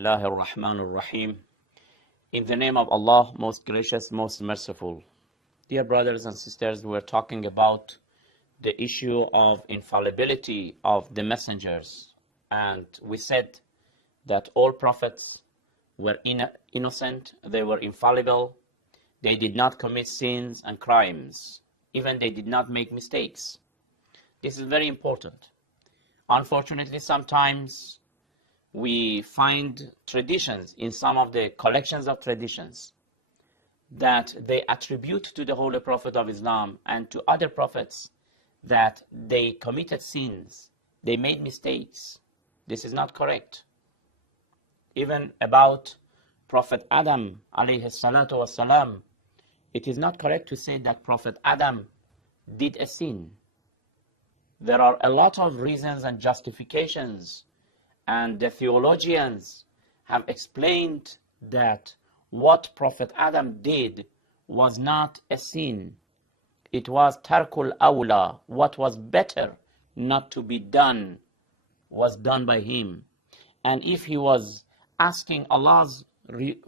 Bismillah ar-Rahman ar-Rahim. In the name of Allah, most gracious, most merciful. Dear brothers and sisters, we're talking about the issue of infallibility of the messengers. And we said that all prophets were innocent, they were infallible, they did not commit sins and crimes, even they did not make mistakes. This is very important. Unfortunately, sometimes we find traditions in some of the collections of traditions that they attribute to the Holy Prophet of Islam and to other prophets that they committed sins, they made mistakes. This is not correct. Even about Prophet Adam alayhi salatu wasalam, it is not correct to say that Prophet Adam did a sin. There are a lot of reasons and justifications, and the theologians have explained that what Prophet Adam did was not a sin. It was tarkul awla. What was better not to be done was done by him. And if he was asking Allah's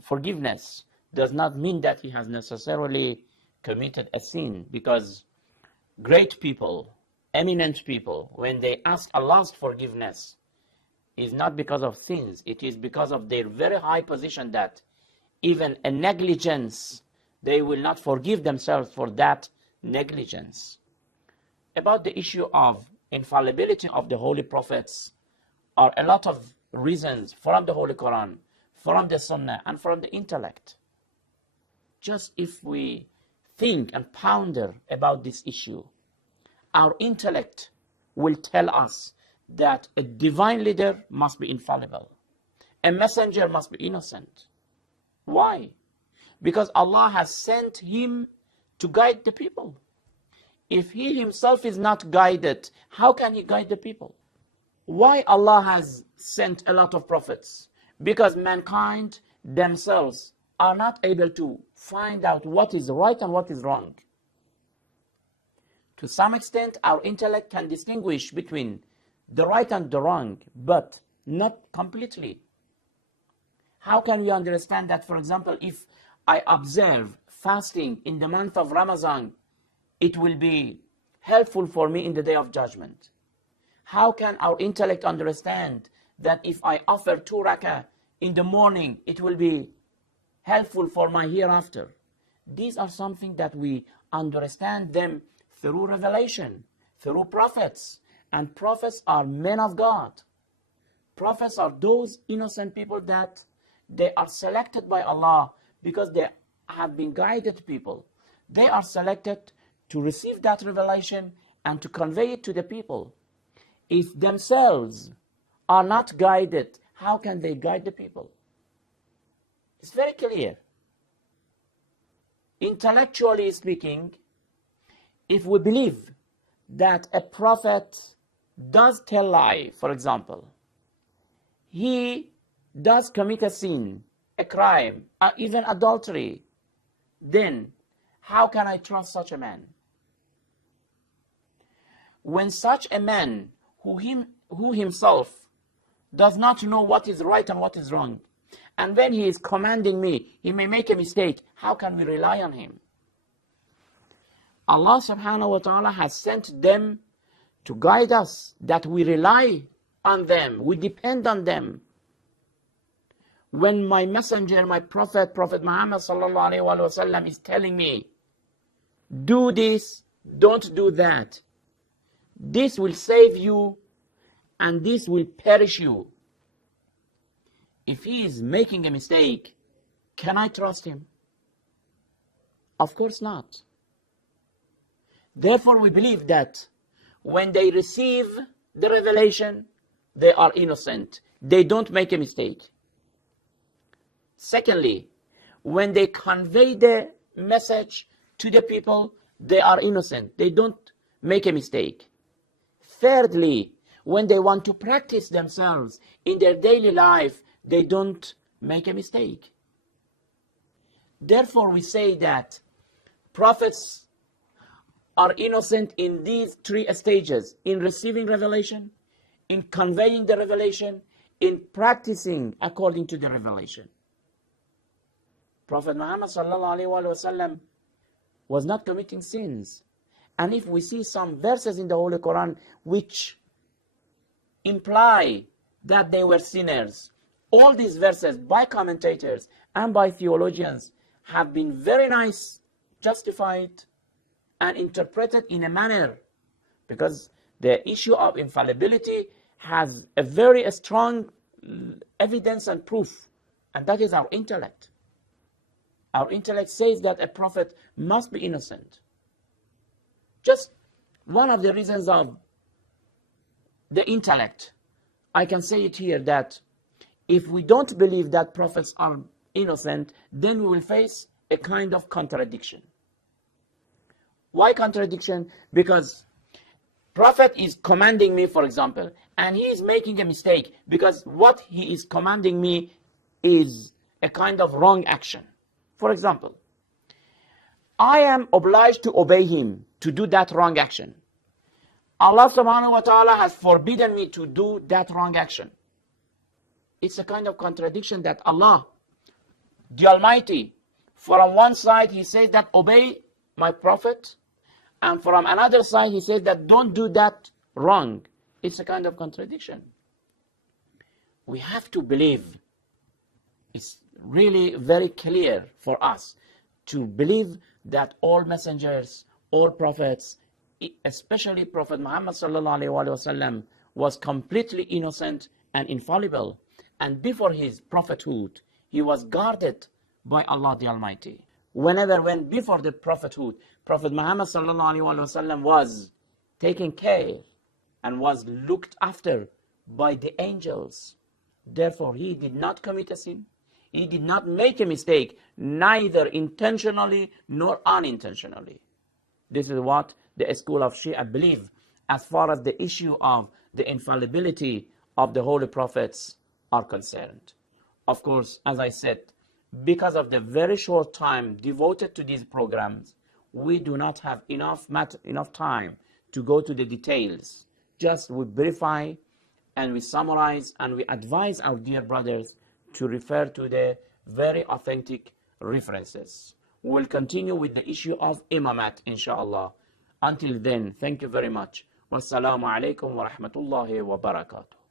forgiveness, does not mean that he has necessarily committed a sin, because great people, eminent people, when they ask Allah's forgiveness, is not because of sins, it is because of their very high position that even a negligence, they will not forgive themselves for that negligence. About the issue of infallibility of the holy prophets are a lot of reasons from the Holy Quran, from the Sunnah, and from the intellect. Just if we think and ponder about this issue, our intellect will tell us that a divine leader must be infallible. A messenger must be innocent. Why? Because Allah has sent him to guide the people. If he himself is not guided, how can he guide the people? Why Allah has sent a lot of prophets? Because mankind themselves are not able to find out what is right and what is wrong. To some extent, our intellect can distinguish between the right and the wrong, but not completely. How can we understand that, for example, if I observe fasting in the month of Ramadan, it will be helpful for me in the day of judgment? How can our intellect understand that if I offer 2 rakah in the morning, it will be helpful for my hereafter? These are something that we understand them through revelation, through prophets. And prophets are men of God. Prophets are those innocent people that they are selected by Allah because they have been guided people. They are selected to receive that revelation and to convey it to the people. If themselves are not guided, how can they guide the people? It's very clear. Intellectually speaking, if we believe that a prophet does tell lie, for example, he does commit a sin, a crime, or even adultery, then how can I trust such a man? When such a man who himself does not know what is right and what is wrong, and when he is commanding me, he may make a mistake, how can we rely on him? Allah subhanahu wa ta'ala has sent them to guide us, that we rely on them, we depend on them. When my messenger, my prophet, Prophet Muhammad sallallahu alaihi wasallam is telling me, do this, don't do that, this will save you and this will perish you. If he is making a mistake, can I trust him? Of course not. Therefore we believe that when they receive the revelation, they are innocent. They don't make a mistake. Secondly, when they convey the message to the people, they are innocent. They don't make a mistake. Thirdly, when they want to practice themselves in their daily life, they don't make a mistake. Therefore, we say that prophets are innocent in these 3 stages: in receiving revelation, in conveying the revelation, in practicing according to the revelation. Prophet Muhammad sallallahu alaihi wasallam was not committing sins. And if we see some verses in the Holy Quran which imply that they were sinners, all these verses by commentators and by theologians have been very nice, justified, and interpreted in a manner, because the issue of infallibility has a very strong evidence and proof, and that is our intellect. Our intellect says that a prophet must be innocent. Just one of the reasons of the intellect, I can say it here, that if we don't believe that prophets are innocent, then we will face a kind of contradiction. Why contradiction? Because prophet is commanding me, for example, and he is making a mistake, because what he is commanding me is a kind of wrong action. For example, I am obliged to obey him to do that wrong action. Allah subhanahu wa ta'ala has forbidden me to do that wrong action. It's a kind of contradiction that Allah, the Almighty, from one side he says that obey my prophet, and from another side he says that don't do that wrong. It's a kind of contradiction. We have to believe, it's really very clear for us to believe that all messengers, all prophets, especially Prophet Muhammad sallallahu alaihi wasallam, was completely innocent and infallible. And before his prophethood, he was guarded by Allah the Almighty. When before the prophethood, Prophet Muhammad sallallahu alaihi wasallam was taken care and was looked after by the angels. Therefore, he did not commit a sin. He did not make a mistake, neither intentionally nor unintentionally. This is what the school of Shia believe as far as the issue of the infallibility of the holy prophets are concerned. Of course, as I said, because of the very short time devoted to these programs, we do not have enough time to go to the details. Just we verify and we summarize and we advise our dear brothers to refer to the very authentic references. We will continue with the issue of imamat, inshallah. Until then, thank you very much. Wassalamu alaikum wa rahmatullahi wa barakatuh.